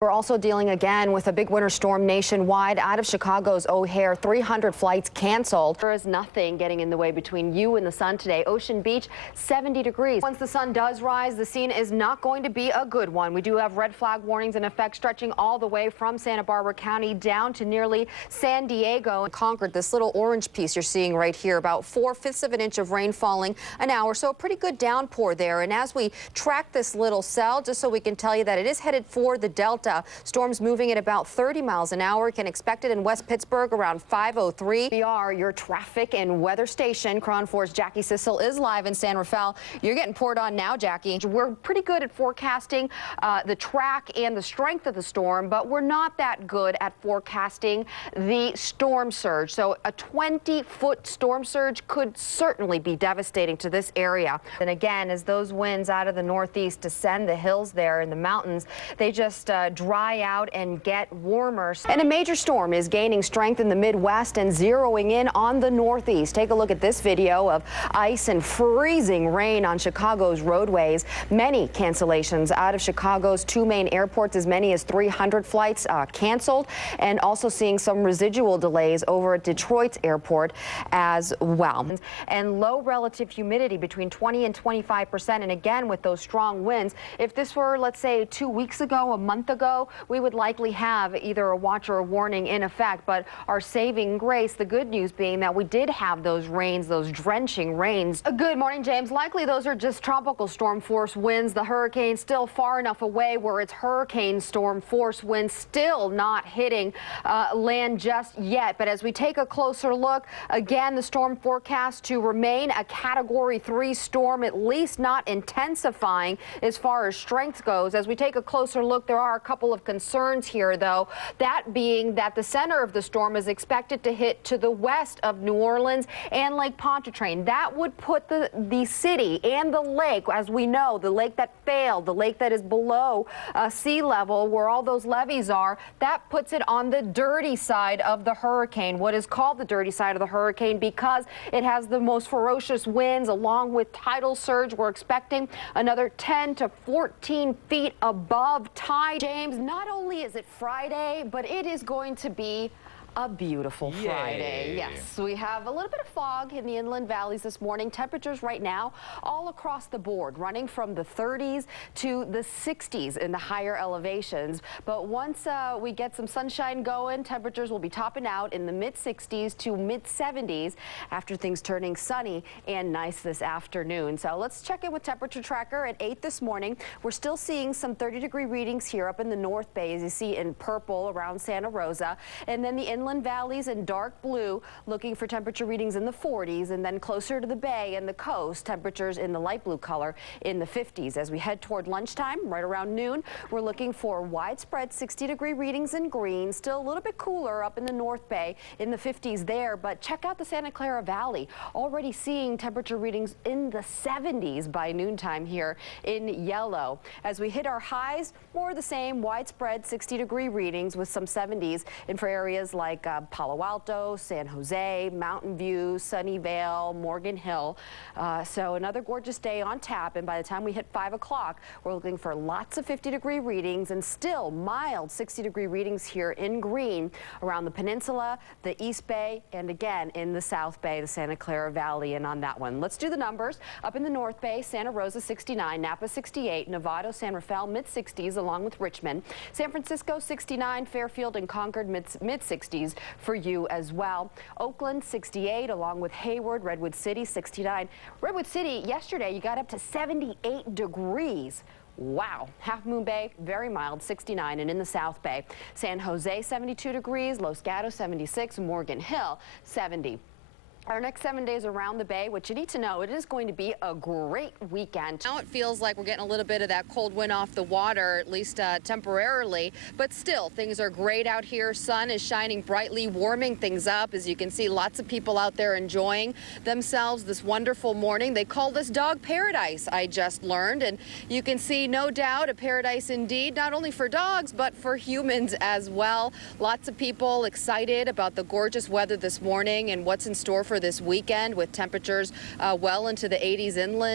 We're also dealing again with a big winter storm nationwide. Out of Chicago's O'Hare, 300 flights canceled. There is nothing getting in the way between you and the sun today. Ocean Beach, 70 degrees. Once the sun does rise, the scene is not going to be a good one. We do have red flag warnings in effect stretching all the way from Santa Barbara County down to nearly San Diego and Concord. This little orange piece you're seeing right here, about 4/5 of an inch of rain falling an hour. So a pretty good downpour there. And as we track this little cell, just so we can tell you that it is headed for the Delta. Storms moving at about 30 miles an hour. Can expect it in West Pittsburgh around 5:03. We are your traffic and weather station. KRON 4's Jackie Sissel is live in San Rafael. You're getting poured on now, Jackie. We're pretty good at forecasting the track and the strength of the storm, but we're not that good at forecasting the storm surge. So a 20-foot storm surge could certainly be devastating to this area. And again, as those winds out of the northeast descend the hills there in the mountains, they just dry out and get warmer. And a major storm is gaining strength in the Midwest and zeroing in on the Northeast. Take a look at this video of ice and freezing rain on Chicago's roadways. Many cancellations out of Chicago's two main airports, as many as 300 flights canceled, and also seeing some residual delays over at Detroit's airport as well. And low relative humidity between 20 and 25%. And again, with those strong winds, if this were, let's say, 2 weeks ago, a month ago, we would likely have either a watch or a warning in effect. But our saving grace, the good news being that we did have those rains, those drenching rains. Good morning, James. Likely those are just tropical storm force winds. The hurricane still far enough away where it's hurricane storm force winds still not hitting land just yet. But as we take a closer look, again, the storm forecast to remain a Category 3 storm, at least not intensifying as far as strength goes. As we take a closer look, there are a couple of concerns here, though, that being that the center of the storm is expected to hit to the west of New Orleans and Lake Pontchartrain. That would put the city and the lake, as we know, the lake that failed, the lake that is below sea level, where all those levees are, that puts it on the dirty side of the hurricane. What is called the dirty side of the hurricane because it has the most ferocious winds along with tidal surge. We're expecting another 10 to 14 feet above tide. James, not only is it Friday, but it is going to be a beautiful Friday. Yes, we have a little bit of fog in the inland valleys this morning. Temperatures right now all across the board running from the 30s to the 60s in the higher elevations. But once we get some sunshine going, temperatures will be topping out in the mid-60s to mid-70s after things turning sunny and nice this afternoon. So let's check in with Temperature Tracker at 8 this morning. We're still seeing some 30-degree readings here up in the North Bay, as you see in purple around Santa Rosa, and then the inland valleys in dark blue looking for temperature readings in the 40s, and then closer to the bay and the coast, temperatures in the light blue color in the 50s. As we head toward lunchtime, right around noon, we're looking for widespread 60-degree readings in green. Still a little bit cooler up in the North Bay in the 50s there, but check out the Santa Clara Valley. Already seeing temperature readings in the 70s by noontime here in yellow. As we hit our highs, more of the same widespread 60-degree readings with some 70s and for areas like Palo Alto, San Jose, Mountain View, Sunnyvale, Morgan Hill. So another gorgeous day on tap, and by the time we hit 5 o'clock, we're looking for lots of 50-degree readings and still mild 60-degree readings here in green around the peninsula, the East Bay, and again in the South Bay, the Santa Clara Valley. And on that one, let's do the numbers. Up in the North Bay, Santa Rosa 69, Napa 68, Novato, San Rafael mid-60s along with Richmond, San Francisco 69, Fairfield and Concord mid-60s for you as well. Oakland 68 along with Hayward, Redwood City 69. Redwood City yesterday you got up to 78 degrees. Wow. Half Moon Bay, very mild, 69, and in the South Bay, San Jose 72 degrees, Los Gatos 76, Morgan Hill 70. Our next 7 days around the bay, what you need to know, it is going to be a great weekend. Now it feels like we're getting a little bit of that cold wind off the water, at least temporarily, but still things are great out here. Sun is shining brightly, warming things up. As you can see, lots of people out there enjoying themselves this wonderful morning. They call this dog paradise, I just learned, and you can see, no doubt, a paradise indeed, not only for dogs, but for humans as well. Lots of people excited about the gorgeous weather this morning and what's in store for this weekend with temperatures well into the 80s inland.